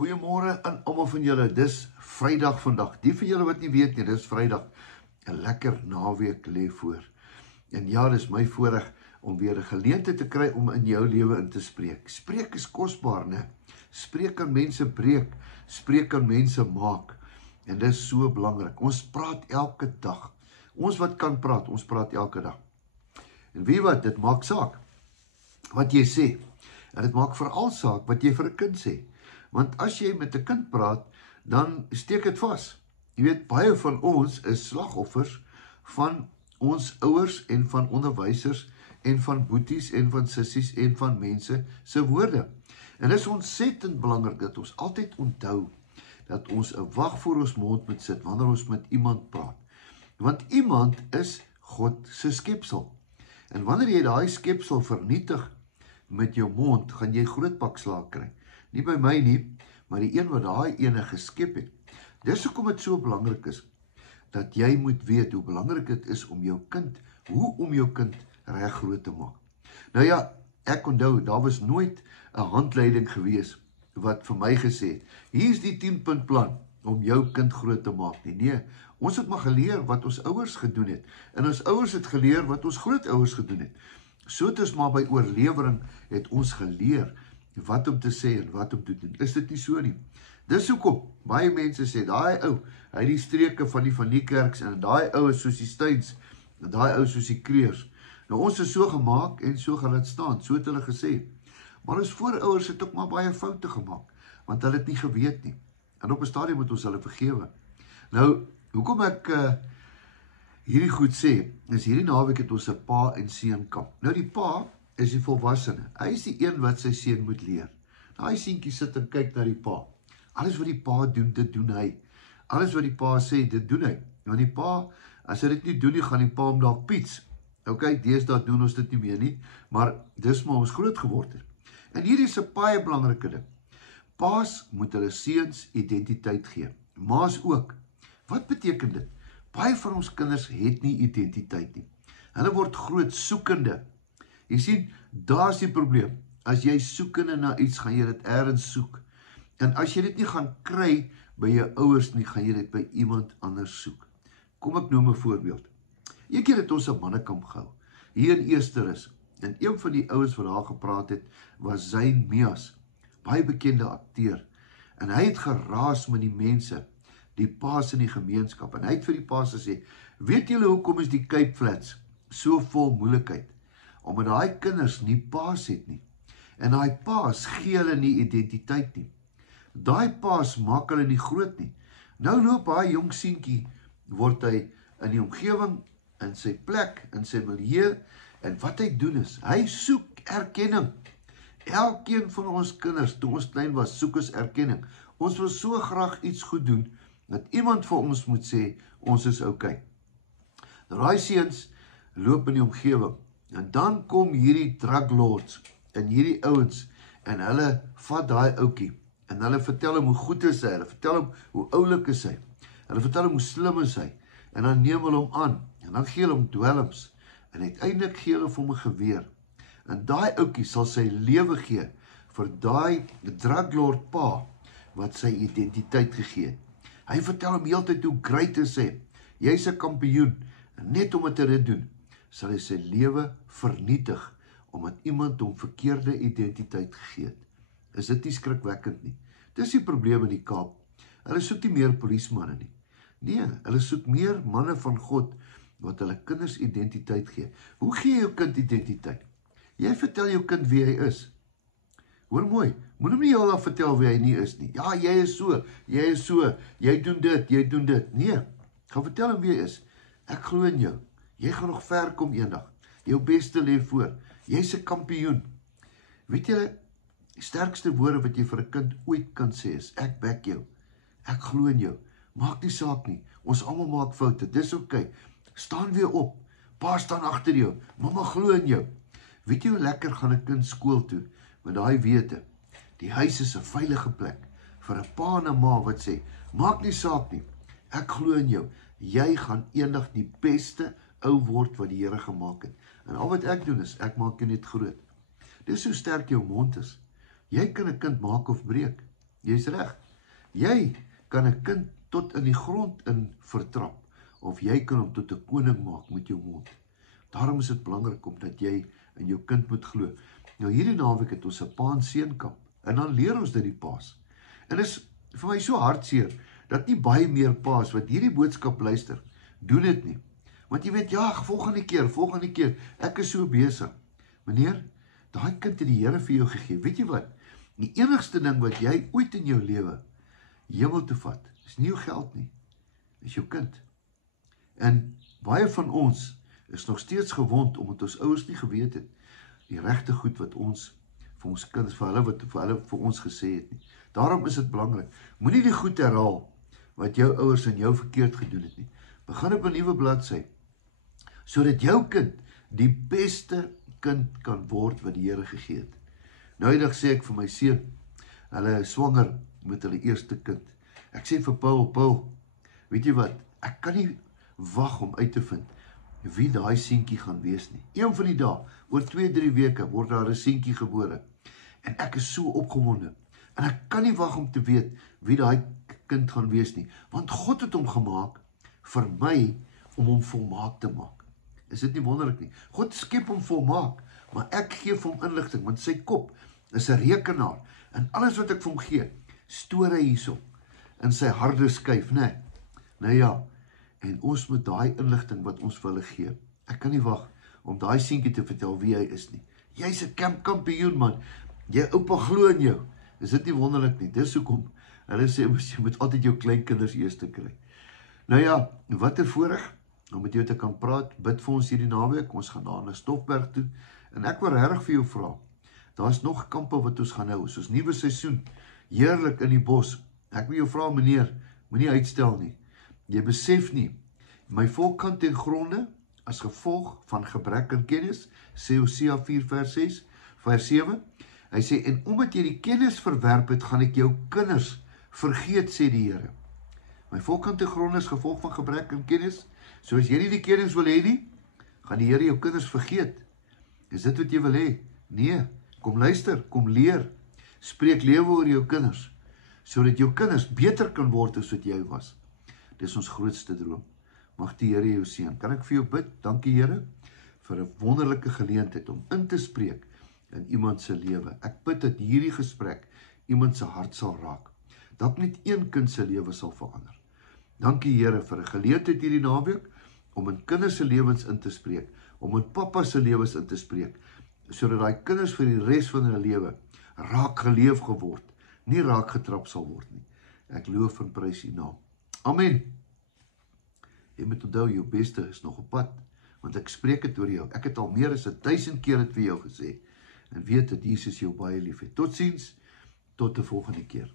Goeiemôre aan almal van julle. Dis Vrydag vandag. Die van julle wat nie weet nie, dis Vrydag. 'n Lekker naweek lê voor. En ja, dis my voorreg om weer 'n geleentheid te kry om in jou lewe in te spreek. Spreek is kosbaar, né? Spreek kan mense breek, spreek kan mense maak. En dis so belangrik. Ons praat elke dag. Ons wat kan praat, ons praat elke dag. En weet wat, dit maak saak wat jy sê. En dit maak veral saak wat jy vir 'n kind sê. Want as jy met 'n kind praat, dan steek dit vas. Jy weet, baie van ons is slagoffers van ons ouers en van onderwysers en van boeties en van sissies en van mense se woorde. En dit is ontsettend belangrik dat ons altyd onthou dat ons 'n wag voor ons mond moet sit wanneer ons met iemand praat. Want iemand is God se skepsel. En wanneer jy daai skepsel vernietig met jou mond, gaan jy groot pak slaag kry. Nie by my nie, maar die een wat daai ene geskep het. Dis hoekom dit so belangrik is, dat jy moet weet hoe belangrik dit is om jou kind, om jou kind reg groot te maak. Nou ja, ek onthou, daar was nooit 'n handleiding gewees, wat vir my gesê het, hier is die 10-punt plan, om jou kind groot te maak nie. Nee, ons het maar geleer wat ons ouers gedoen het, en ons ouers het geleer wat ons grootouers gedoen het. So het ons maar by oorlewering, het ons geleer, wat om te sê en wat om te doen. Is dit nie so nie? Dis hoekom baie mense sê, daai ou, hy die streke van die kerks, en daai ou is soos die Steins, en daai ou soos die Kreers. Nou ons is so gemaak, en so gaan dit staan, so het hulle gesê. Maar ons voorouers het ook maar baie foute gemaak, want hulle het nie geweet nie. En op 'n stadium moet ons hulle vergewe. Nou, hoekom ek hierdie goed sê, is hierdie naweek het ons 'n pa en seun kamp. Nou die pa is die volwassene. Hy is die een wat sy seun moet leer. Daai seentjie sit en kyk na die pa. Alles wat die pa doen, dit doen hy. Alles wat die pa sê, dit doen hy. Want die pa, as hy dit nie doen nie, gaan die pa hom dalk piets. Ok, deesdae doen ons dit nie meer nie, maar dis maar ons groot geword het. En hierdie is 'n baie belangrike ding. Paas moet hulle seuns identiteit gee. Maas ook. Wat beteken dit? Baie van ons kinders het nie identiteit nie. Hulle word groot soekende. Jy sien, daar is die probleem. As jy soekende na iets, gaan jy dit ergens soek. En as jy dit nie gaan kry by jou ouers nie, gaan jy dit by iemand anders soek. Kom ek noem 'n voorbeeld. Een keer het ons 'n mannekamp gehou, hier in Easterus. En een van die ouens wat daar gepraat het, was Zayn Mias, baie bekende akteur. En hy het geraas met die mense, die paas in die gemeenskap. En hy het vir die paas gesê, weet julle hoekom is die Cape Flats so vol moeilikheid? Omdat daai kinders nie paas het nie. En daai paas gee hulle nie identiteit nie. Daai paas maak hulle nie groot nie. Nou loop daai jong seentjie, word hy in die omgewing, in sy plek, in sy milieu, en wat hy doen is, hy soek erkenning. Elkeen van ons kinders, toe ons klein was, soek ons erkenning. Ons wil so graag iets goed doen, dat iemand vir ons moet sê, ons is okay. Daai seuns loop in die omgewing, en dan kom hierdie drug lords, en hierdie ouens, en hulle vat daai ouetjie, en hulle vertel hom hoe goed is hy, hulle vertel hom hoe oulik is hy, hulle vertel hom hoe slim is hy, en dan neem hulle hom aan, en dan gee hulle hom dwelms, en uiteindelik gee hulle vir hom 'n geweer, en daai ouetjie sal sy lewe gee, vir daai druglord pa, wat sy identiteit gegee het. Hy vertel hom heeltyd hoe great is hy, jy's 'n kampioen, en net omdat hy dit doen, sal hy sy lewe vernietig, omdat iemand hom verkeerde identiteit gegee het. Is dit nie skrikwekkend nie? Dis die probleem in die Kaap. Hulle soek nie meer polismanne nie. Nee, hulle soek meer manne van God, wat hulle kinders identiteit gee. Hoe gee jy jou kind identiteit? Jy vertel jou kind wie hy is. Hoor mooi, moet hom nie al vertel wie hy nie is nie. Ja, jy is so, jy doen dit. Nee, gaan vertel hom wie hy is. Ek glo in jou. Jy gaan nog ver kom eendag. Jou beste lê voor. Jy's 'n kampioen. Weet julle, die sterkste woorde wat jy vir 'n kind ooit kan sê is, ek back jou. Ek glo in jou. Maak nie saak nie. Ons almal maak foute. Dis okay. Staan weer op. Pa staan agter jou. Mamma glo in jou. Weet jy hoe lekker gaan 'n kind skool toe met daai wete? Die huis is 'n veilige plek vir 'n pa en 'n ma wat sê, maak nie saak nie. Ek glo in jou. Jy gaan eendag die beste ou word wat die Here gemaak het. En al wat ek doen is, ek maak jou net groot. Dis hoe sterk jou mond is. Jy kan 'n kind maak of breek. Jy's reg. Jy kan 'n kind tot in die grond in vertrap, of jy kan hom tot 'n koning maak met jou mond. Daarom is dit belangrik omdat jy in jou kind moet glo. Nou hierdie naweek het ons 'n pa en seun kamp, en dan leer ons dit die paas. En dit is vir my so hartseer dat nie baie meer paas wat hierdie boodskap luister, doen dit nie. Want jy weet, ja, volgende keer, ek is so besig. Meneer, daai kind het die Here vir jou gegee. Weet jy wat? Die enigste ding wat jy ooit in jou lewe hemel toe vat, is nie jou geld nie, is jou kind. En baie van ons is nog steeds gewond omdat ons ouers nie geweet het die regte goed wat ons vir ons kinders, vir hulle vir ons gesê het nie. Daarom is dit belangrik. Moenie die goed herhaal wat jou ouers en jou verkeerd gedoen het nie. Begin op 'n nuwe bladsy, sodat jou kind die beste kind kan word wat die Here gegee het. Nou eendag sê ek vir my seun, hulle is swanger met hulle eerste kind. Ek sê vir Paul, weet jy wat, ek kan nie wag om uit te vind wie daai seentjie gaan wees nie. Een van die dae, oor 2-3 weke, word daar 'n seentjie gebore. En ek is so opgewonde. En ek kan nie wag om te weet wie daai kind gaan wees nie. Want God het hom gemaak vir my om hom volmaak te maak. Is dit nie wonderlik nie? God skep hom volmaak, maar ek gee vir hom inligting, want sy kop is 'n rekenaar. En alles wat ek vir hom gee, stoor hy hierso in sy harde skyf, né? Nou ja, en ons moet daai inligting wat ons vir hulle gee. Ek kan nie wag om daai seentjie te vertel wie hy is nie. Jy's 'n kampioen man. Jy oupa glo in jou. Is dit nie wonderlik nie? Dis hoekom hulle sê jy moet altyd jou kleinkinders eers te kry. Nou ja, watter voorreg om met jou te kan praat. Bid vir ons hierdie naweek. Ons gaan daar na Stofberg toe. En ek wil regtig vir jou vra. Daar's nog kampe wat ons gaan hou. Soos nuwe seisoen. Heerlik in die bos. Ek wil jou vra, meneer, moenie uitstel nie. Jy besef nie, my volk kan ten gronde as gevolg van gebrek aan kennis, sê Hosea 4 vers 6, vers 7. Hy sê, en omdat jy die kennis verwerp het, gaan ek jou kinders vergeet, sê die Here. My volk kan ten gronde as gevolg van gebrek aan kennis, so as jy nie die kennis wil hê nie, gaan die Here jou kinders vergeet. Is dit wat jy wil hê? Nee, kom luister, kom leer, spreek lewe oor jou kinders, sodat jou kinders beter kan word as wat jy was. Dis ons grootste droom. Mag die Here jou seën. Kan ek vir jou bid? Dankie Here vir 'n wonderlike geleentheid om in te spreek in iemand se lewe. Ek bid dat hierdie gesprek iemand se hart sal raak. Dat net een kind se lewe sal verander. Dankie Here vir 'n geleentheid hierdie naweek om in kinders se lewens in te spreek, om in pappa se lewens in te spreek, sodat daai kinders vir die res van hulle lewe raak geleef geword, nie raak getrap sal word nie. Ek loof en prys U naam. Amen. Jy moet onthou, jou beste is nog op pad, want ek spreek dit oor jou. Ek het al meer as 1000 keer dit vir jou gesê, en weet dat Jesus jou baie lief het. Totsiens, tot die volgende keer.